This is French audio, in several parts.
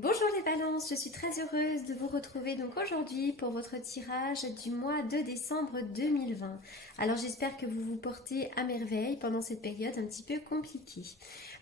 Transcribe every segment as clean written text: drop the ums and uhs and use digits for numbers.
Bonjour les balances, je suis très heureuse de vous retrouver donc aujourd'hui pour votre tirage du mois de décembre 2020. Alors j'espère que vous vous portez à merveille pendant cette période un petit peu compliquée.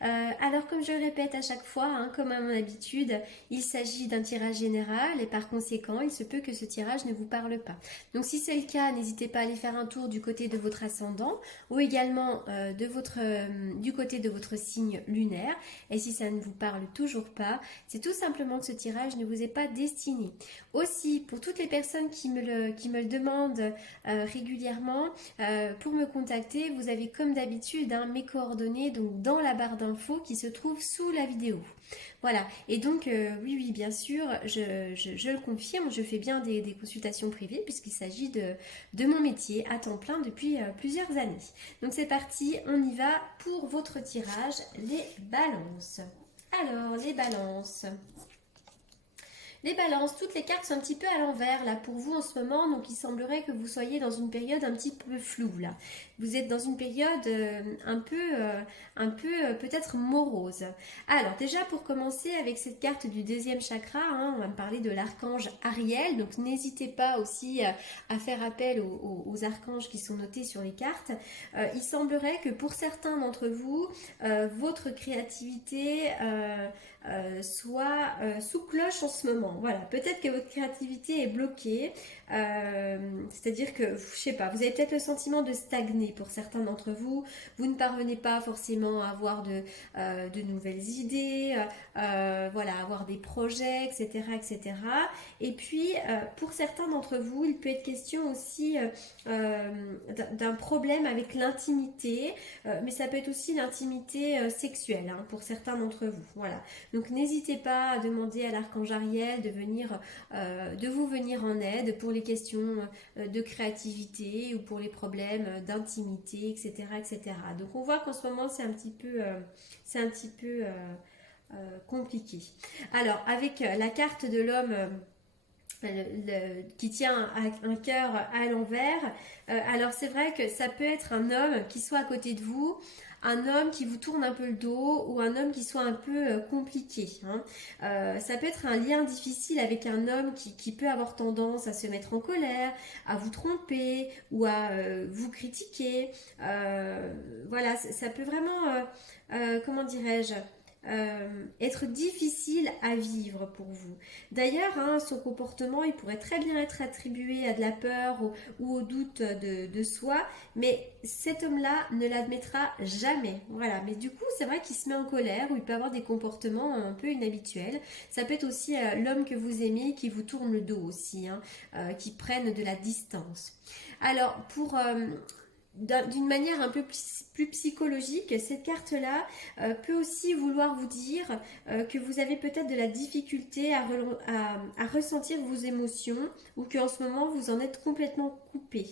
Alors comme je le répète à chaque fois, comme à mon habitude, il s'agit d'un tirage général et par conséquent il se peut que ce tirage ne vous parle pas. Donc si c'est le cas, n'hésitez pas à aller faire un tour du côté de votre ascendant ou également du côté de votre signe lunaire. Et si ça ne vous parle toujours pas, c'est tout simplement que ce tirage ne vous est pas destiné. Aussi, pour toutes les personnes qui me le demandent régulièrement, pour me contacter, vous avez comme d'habitude mes coordonnées donc dans la barre d'infos qui se trouve sous la vidéo. Voilà, et donc oui, bien sûr, je le confirme, je fais bien des consultations privées puisqu'il s'agit de mon métier à temps plein depuis plusieurs années. Donc c'est parti, on y va pour votre tirage, les balances. Alors, les balances. Les balances, toutes les cartes sont un petit peu à l'envers là pour vous en ce moment, donc il semblerait que vous soyez dans une période un petit peu floue là. Vous êtes dans une période peut-être morose. Alors déjà pour commencer avec cette carte du deuxième chakra, on va me parler de l'archange Ariel, donc n'hésitez pas aussi à faire appel aux archanges qui sont notés sur les cartes. Il semblerait que pour certains d'entre vous, votre créativité soit sous cloche en ce moment. Voilà, peut-être que votre créativité est bloquée, c'est-à-dire que, je sais pas, vous avez peut-être le sentiment de stagner pour certains d'entre vous, vous ne parvenez pas forcément à avoir de nouvelles idées, voilà, avoir des projets, etc., etc. Et puis, pour certains d'entre vous, il peut être question aussi d'un problème avec l'intimité, mais ça peut être aussi l'intimité sexuelle pour certains d'entre vous. Voilà. Donc n'hésitez pas à demander à l'archange Ariel de vous venir en aide pour les questions de créativité ou pour les problèmes d'intimité, etc., etc. Donc on voit qu'en ce moment c'est un petit peu, compliqué. Alors avec la carte de l'homme qui tient un cœur à l'envers. Alors c'est vrai que ça peut être un homme qui soit à côté de vous, un homme qui vous tourne un peu le dos ou un homme qui soit un peu compliqué. Ça peut être un lien difficile avec un homme qui peut avoir tendance à se mettre en colère, à vous tromper ou à vous critiquer. Voilà, ça peut vraiment, comment dirais-je, être difficile à vivre pour vous. D'ailleurs, son comportement, il pourrait très bien être attribué à de la peur ou au doute de soi, mais cet homme-là ne l'admettra jamais. Voilà, mais du coup, c'est vrai qu'il se met en colère ou il peut avoir des comportements un peu inhabituels. Ça peut être aussi l'homme que vous aimez qui vous tourne le dos aussi, qui prenne de la distance. Alors, pour d'une manière un peu plus psychologique, cette carte-là peut aussi vouloir vous dire que vous avez peut-être de la difficulté à ressentir vos émotions ou qu'en ce moment vous en êtes complètement coupé.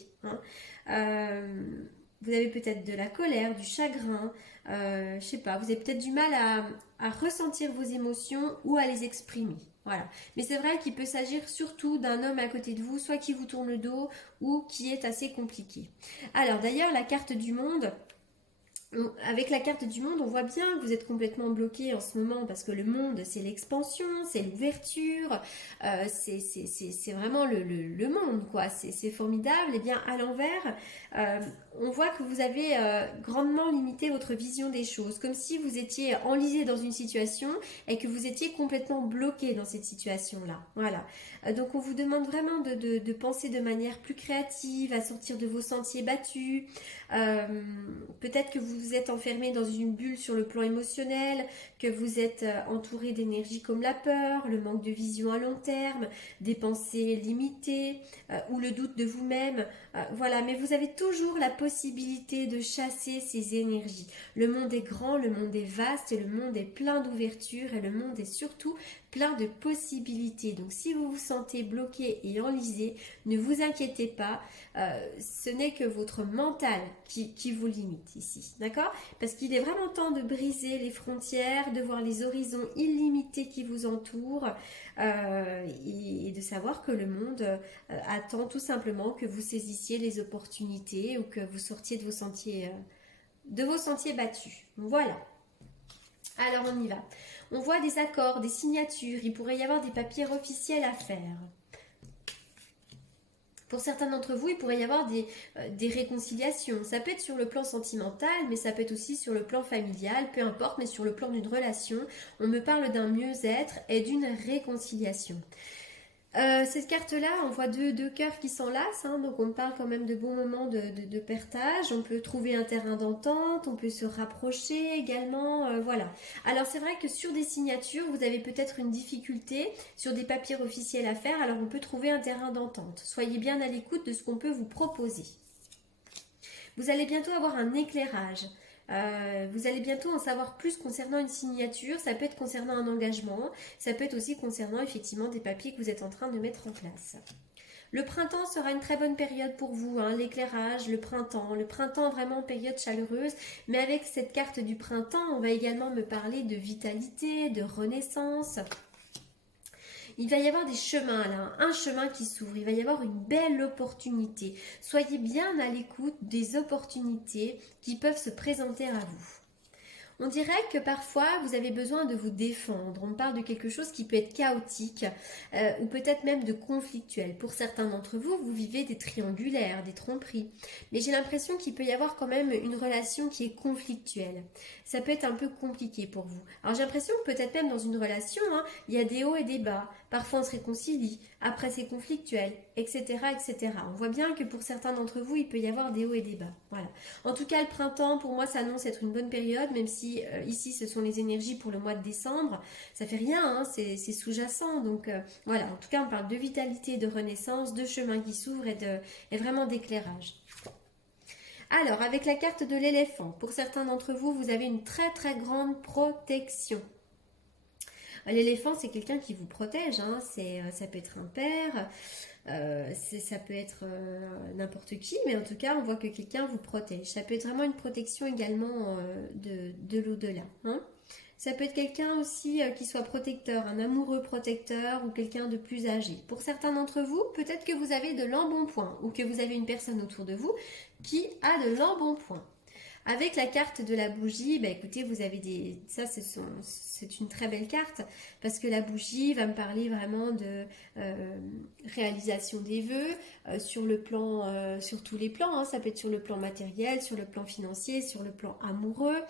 Vous avez peut-être de la colère, du chagrin, je sais pas, vous avez peut-être du mal à ressentir vos émotions ou à les exprimer. Voilà. Mais c'est vrai qu'il peut s'agir surtout d'un homme à côté de vous, soit qui vous tourne le dos ou qui est assez compliqué. Alors d'ailleurs, la carte du monde, avec la carte du monde, on voit bien que vous êtes complètement bloqué en ce moment parce que le monde, c'est l'expansion, c'est l'ouverture, c'est vraiment le monde, quoi. C'est formidable. Et bien, à l'envers, euh, on voit que vous avez grandement limité votre vision des choses, comme si vous étiez enlisé dans une situation et que vous étiez complètement bloqué dans cette situation-là. Voilà. Donc, on vous demande vraiment de penser de manière plus créative, à sortir de vos sentiers battus. Euh, Peut-être que vous vous êtes enfermé dans une bulle sur le plan émotionnel, que vous êtes entouré d'énergie comme la peur, le manque de vision à long terme, des pensées limitées ou le doute de vous-même. Voilà, mais vous avez toujours la possibilité de chasser ces énergies. Le monde est grand, le monde est vaste et le monde est plein d'ouverture et le monde est surtout plein de possibilités. Donc si vous vous sentez bloqué et enlisé, ne vous inquiétez pas, ce n'est que votre mental qui vous limite ici, d'accord? Parce qu'il est vraiment temps de briser les frontières, de voir les horizons illimités qui vous entourent et de savoir que le monde attend tout simplement que vous saisissiez les opportunités ou que vous sortiez de vos sentiers battus. Voilà. Alors on y va. On voit des accords, des signatures, il pourrait y avoir des papiers officiels à faire. Pour certains d'entre vous, il pourrait y avoir des réconciliations. Ça peut être sur le plan sentimental, mais ça peut être aussi sur le plan familial, peu importe, mais sur le plan d'une relation. On me parle d'un mieux-être et d'une réconciliation. Cette carte-là, on voit deux cœurs qui s'enlacent, hein, donc on parle quand même de bons moments de partage. On peut trouver un terrain d'entente, on peut se rapprocher également, voilà. Alors c'est vrai que sur des signatures, vous avez peut-être une difficulté sur des papiers officiels à faire, alors on peut trouver un terrain d'entente. Soyez bien à l'écoute de ce qu'on peut vous proposer. Vous allez bientôt avoir un éclairage. Vous allez bientôt en savoir plus concernant une signature, ça peut être concernant un engagement, ça peut être aussi concernant effectivement des papiers que vous êtes en train de mettre en place. Le printemps sera une très bonne période pour vous, hein, l'éclairage, le printemps vraiment période chaleureuse, mais avec cette carte du printemps, on va également me parler de vitalité, de renaissance. Il va y avoir des chemins là, un chemin qui s'ouvre, il va y avoir une belle opportunité. Soyez bien à l'écoute des opportunités qui peuvent se présenter à vous. On dirait que parfois vous avez besoin de vous défendre. On parle de quelque chose qui peut être chaotique ou peut-être même de conflictuel. Pour certains d'entre vous, vous vivez des triangulaires, des tromperies. Mais j'ai l'impression qu'il peut y avoir quand même une relation qui est conflictuelle. Ça peut être un peu compliqué pour vous. Alors j'ai l'impression que peut-être même dans une relation, hein, il y a des hauts et des bas. Parfois on se réconcilie, après c'est conflictuel, etc., etc. On voit bien que pour certains d'entre vous, il peut y avoir des hauts et des bas. Voilà. En tout cas, le printemps, pour moi, s'annonce être une bonne période, même si ici, ce sont les énergies pour le mois de décembre. Ça fait rien, hein, c'est sous-jacent. Donc voilà, en tout cas, on parle de vitalité, de renaissance, de chemin qui s'ouvre et vraiment d'éclairage. Alors, avec la carte de l'éléphant, pour certains d'entre vous, vous avez une très très grande protection. L'éléphant, c'est quelqu'un qui vous protège, hein. Ça peut être un père, ça peut être n'importe qui, mais en tout cas, on voit que quelqu'un vous protège. Ça peut être vraiment une protection également de l'au-delà, hein. Ça peut être quelqu'un aussi qui soit protecteur, un amoureux protecteur ou quelqu'un de plus âgé. Pour certains d'entre vous, peut-être que vous avez de l'embonpoint ou que vous avez une personne autour de vous qui a de l'embonpoint. Avec la carte de la bougie, bah écoutez, vous avez des... Ça, c'est une très belle carte parce que la bougie va me parler vraiment de réalisation des vœux sur le plan, sur tous les plans, hein. Ça peut être sur le plan matériel, sur le plan financier, sur le plan amoureux.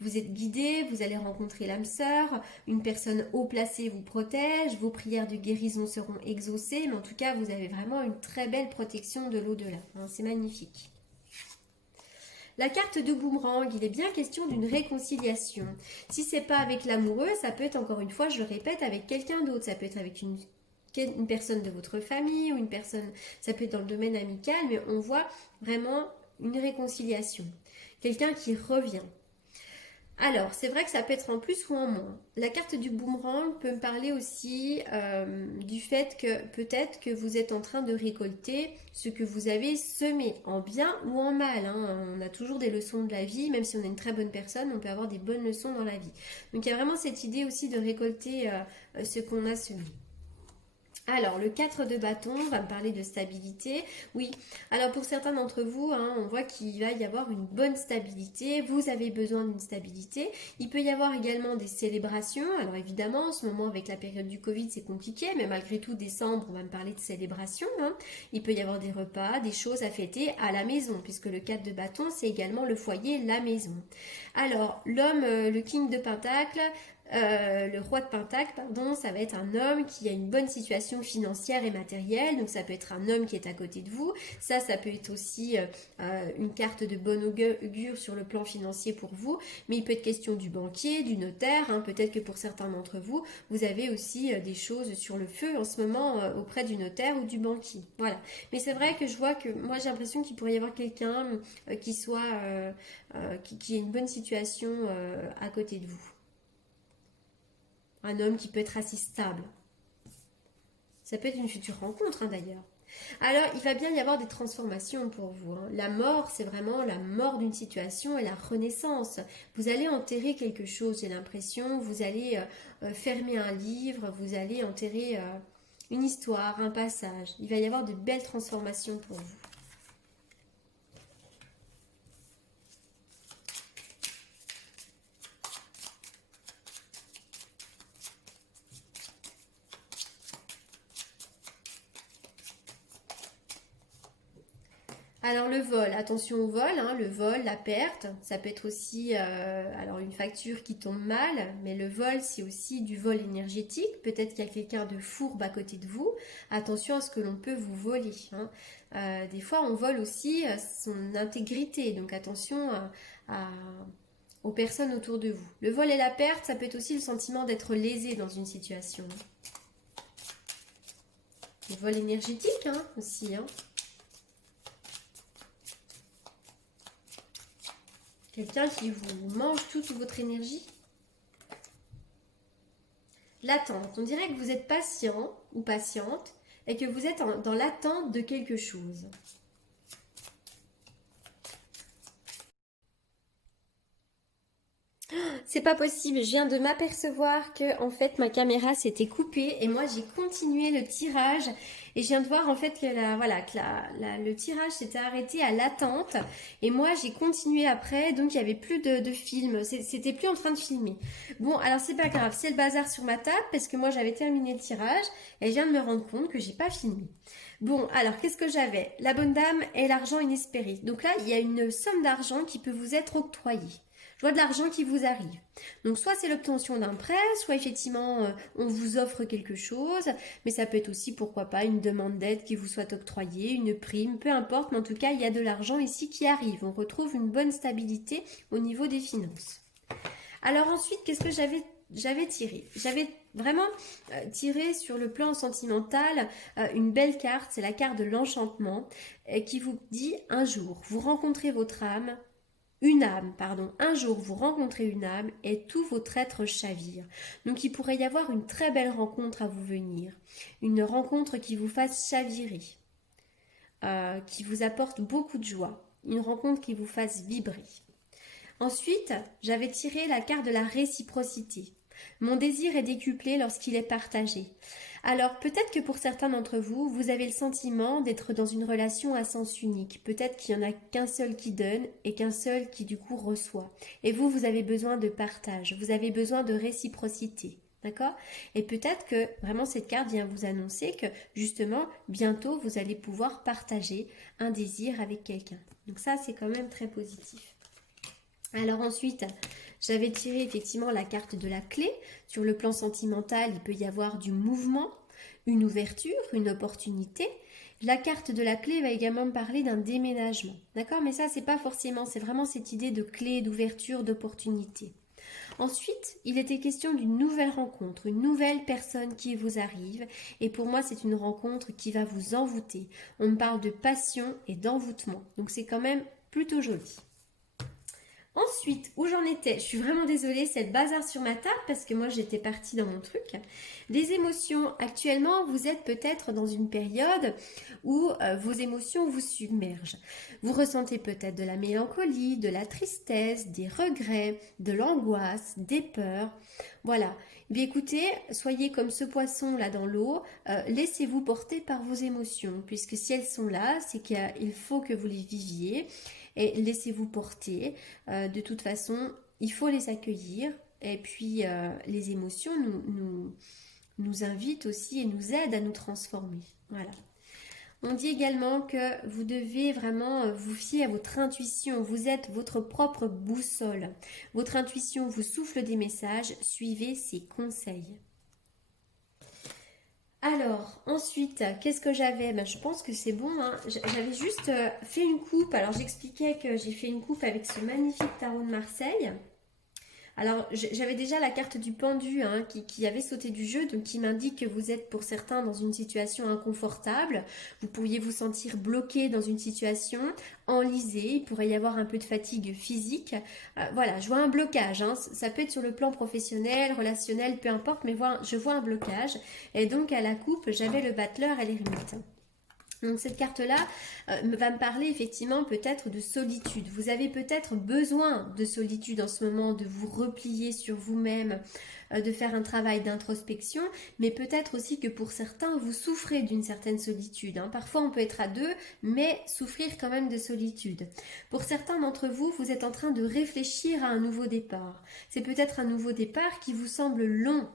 Vous êtes guidé, vous allez rencontrer l'âme sœur, une personne haut placée vous protège, vos prières de guérison seront exaucées, mais en tout cas, vous avez vraiment une très belle protection de l'au-delà, hein. C'est magnifique. La carte de boomerang, il est bien question d'une réconciliation. Si c'est pas avec l'amoureux, ça peut être encore une fois, je le répète, avec quelqu'un d'autre. Ça peut être avec une personne de votre famille ou une personne, ça peut être dans le domaine amical, mais on voit vraiment une réconciliation. Quelqu'un qui revient. Alors, c'est vrai que ça peut être en plus ou en moins. La carte du boomerang peut me parler aussi du fait que peut-être que vous êtes en train de récolter ce que vous avez semé, en bien ou en mal, hein. On a toujours des leçons de la vie, même si on est une très bonne personne, on peut avoir des bonnes leçons dans la vie. Donc il y a vraiment cette idée aussi de récolter ce qu'on a semé. Alors, le 4 de bâton va me parler de stabilité. Oui, alors pour certains d'entre vous, hein, on voit qu'il va y avoir une bonne stabilité. Vous avez besoin d'une stabilité. Il peut y avoir également des célébrations. Alors évidemment, en ce moment, avec la période du Covid, c'est compliqué, mais malgré tout, décembre, on va me parler de célébrations, hein. Il peut y avoir des repas, des choses à fêter à la maison, puisque le 4 de bâton, c'est également le foyer, la maison. Alors, l'homme, le king de pentacle, le roi de Pentacle, pardon, ça va être un homme qui a une bonne situation financière et matérielle, donc ça peut être un homme qui est à côté de vous, ça peut être aussi une carte de bon augure sur le plan financier pour vous, mais il peut être question du banquier, du notaire, hein, peut-être que pour certains d'entre vous, vous avez aussi des choses sur le feu en ce moment auprès du notaire ou du banquier, voilà. Mais c'est vrai que je vois que, moi j'ai l'impression qu'il pourrait y avoir quelqu'un qui soit, qui ait une bonne situation à côté de vous. Un homme qui peut être assez stable. Ça peut être une future rencontre, hein, d'ailleurs. Alors, il va bien y avoir des transformations pour vous, hein. La mort, c'est vraiment la mort d'une situation et la renaissance. Vous allez enterrer quelque chose, j'ai l'impression. Vous allez fermer un livre, vous allez enterrer une histoire, un passage. Il va y avoir de belles transformations pour vous. Alors le vol, attention au vol, hein, le vol, la perte, ça peut être aussi alors une facture qui tombe mal, mais le vol c'est aussi du vol énergétique, peut-être qu'il y a quelqu'un de fourbe à côté de vous, attention à ce que l'on peut vous voler, hein. Des fois on vole aussi son intégrité, donc attention à- aux personnes autour de vous. Le vol et la perte, ça peut être aussi le sentiment d'être lésé dans une situation. Le vol énergétique hein, aussi, hein. Quelqu'un qui vous mange toute votre énergie. L'attente. On dirait que vous êtes patient ou patiente et que vous êtes dans l'attente de quelque chose. C'est pas possible, je viens de m'apercevoir que en fait ma caméra s'était coupée et moi j'ai continué le tirage et je viens de voir en fait que le tirage s'était arrêté à l'attente et moi j'ai continué après donc il y avait plus de film, c'était plus en train de filmer. Bon alors c'est pas grave, c'est le bazar sur ma table parce que moi j'avais terminé le tirage et je viens de me rendre compte que j'ai pas filmé. Bon, alors qu'est-ce que j'avais? La bonne dame et l'argent inespéré. Donc là, il y a une somme d'argent qui peut vous être octroyée. Je vois de l'argent qui vous arrive. Donc soit c'est l'obtention d'un prêt, soit effectivement on vous offre quelque chose, mais ça peut être aussi pourquoi pas une demande d'aide qui vous soit octroyée, une prime, peu importe, mais en tout cas il y a de l'argent ici qui arrive. On retrouve une bonne stabilité au niveau des finances. Alors ensuite, qu'est-ce que j'avais tiré? J'avais vraiment tiré sur le plan sentimental une belle carte, c'est la carte de l'enchantement qui vous dit un jour, vous rencontrez votre âme, un jour vous rencontrez une âme et tout votre être chavire. Donc il pourrait y avoir une très belle rencontre à vous venir, une rencontre qui vous fasse chavirer, qui vous apporte beaucoup de joie, une rencontre qui vous fasse vibrer. Ensuite, j'avais tiré la carte de la réciprocité. Mon désir est décuplé lorsqu'il est partagé. Alors peut-être que pour certains d'entre vous, vous avez le sentiment d'être dans une relation à sens unique. Peut-être qu'il n'y en a qu'un seul qui donne et qu'un seul qui du coup reçoit. Et vous, vous avez besoin de partage, vous avez besoin de réciprocité. D'accord? Et peut-être que vraiment cette carte vient vous annoncer que justement, bientôt, vous allez pouvoir partager un désir avec quelqu'un. Donc ça, c'est quand même très positif. Alors ensuite, j'avais tiré effectivement la carte de la clé. Sur le plan sentimental, il peut y avoir du mouvement, une ouverture, une opportunité. La carte de la clé va également me parler d'un déménagement. D'accord? Mais ça, c'est pas forcément, c'est vraiment cette idée de clé, d'ouverture, d'opportunité. Ensuite, il était question d'une nouvelle rencontre, une nouvelle personne qui vous arrive. Et pour moi, c'est une rencontre qui va vous envoûter. On me parle de passion et d'envoûtement. Donc c'est quand même plutôt joli. Ensuite, où j'en étais, je suis vraiment désolée, c'est le bazar sur ma table parce que moi j'étais partie dans mon truc. Des émotions, actuellement vous êtes peut-être dans une période où vos émotions vous submergent. Vous ressentez peut-être de la mélancolie, de la tristesse, des regrets, de l'angoisse, des peurs. Voilà. Bien écoutez, soyez comme ce poisson là dans l'eau, laissez-vous porter par vos émotions puisque si elles sont là, c'est qu'il faut que vous les viviez et laissez-vous porter. De toute façon, il faut les accueillir. Et puis, les émotions nous invitent aussi et nous aident à nous transformer. Voilà. On dit également que vous devez vraiment vous fier à votre intuition. Vous êtes votre propre boussole. Votre intuition vous souffle des messages. Suivez ses conseils. Alors, ensuite, qu'est-ce que j'avais? Je pense que c'est bon, hein. J'avais juste fait une coupe. Alors, j'expliquais que j'ai fait une coupe avec ce magnifique tarot de Marseille. Alors, j'avais déjà la carte du pendu hein, qui avait sauté du jeu, donc qui m'indique que vous êtes pour certains dans une situation inconfortable. Vous pourriez vous sentir bloqué dans une situation, enlisé, il pourrait y avoir un peu de fatigue physique. Voilà, je vois un blocage. Hein. Ça peut être sur le plan professionnel, relationnel, peu importe, mais je vois un blocage. Et donc, à la coupe, j'avais le battleur et l'ermite. Donc cette carte-là va me parler effectivement peut-être de solitude. Vous avez peut-être besoin de solitude en ce moment, de vous replier sur vous-même, de faire un travail d'introspection, mais peut-être aussi que pour certains, vous souffrez d'une certaine solitude. Hein. Parfois, on peut être à deux, mais souffrir quand même de solitude. Pour certains d'entre vous, vous êtes en train de réfléchir à un nouveau départ. C'est peut-être un nouveau départ qui vous semble long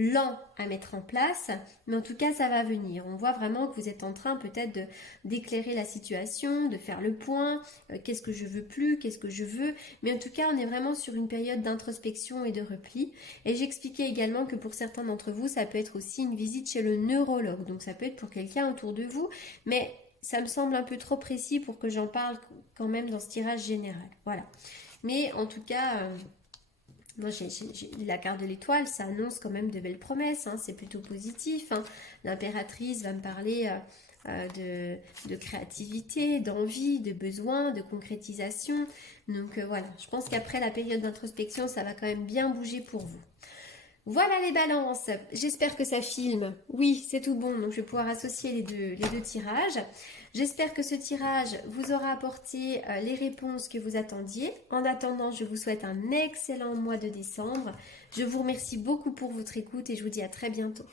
lent à mettre en place, mais en tout cas ça va venir. On voit vraiment que vous êtes en train peut-être d'éclairer la situation, de faire le point, qu'est-ce que je veux plus, qu'est-ce que je veux, mais en tout cas on est vraiment sur une période d'introspection et de repli. Et j'expliquais également que pour certains d'entre vous, ça peut être aussi une visite chez le neurologue, donc ça peut être pour quelqu'un autour de vous, mais ça me semble un peu trop précis pour que j'en parle quand même dans ce tirage général. Voilà. Mais en tout cas, moi, la carte de l'étoile, ça annonce quand même de belles promesses, hein, c'est plutôt positif. Hein. L'impératrice va me parler de créativité, d'envie, de besoin, de concrétisation. Donc voilà, je pense qu'après la période d'introspection, ça va quand même bien bouger pour vous. Voilà les balances, j'espère que ça filme. Oui, c'est tout bon, donc je vais pouvoir associer les deux tirages. J'espère que ce tirage vous aura apporté les réponses que vous attendiez. En attendant, je vous souhaite un excellent mois de décembre. Je vous remercie beaucoup pour votre écoute et je vous dis à très bientôt.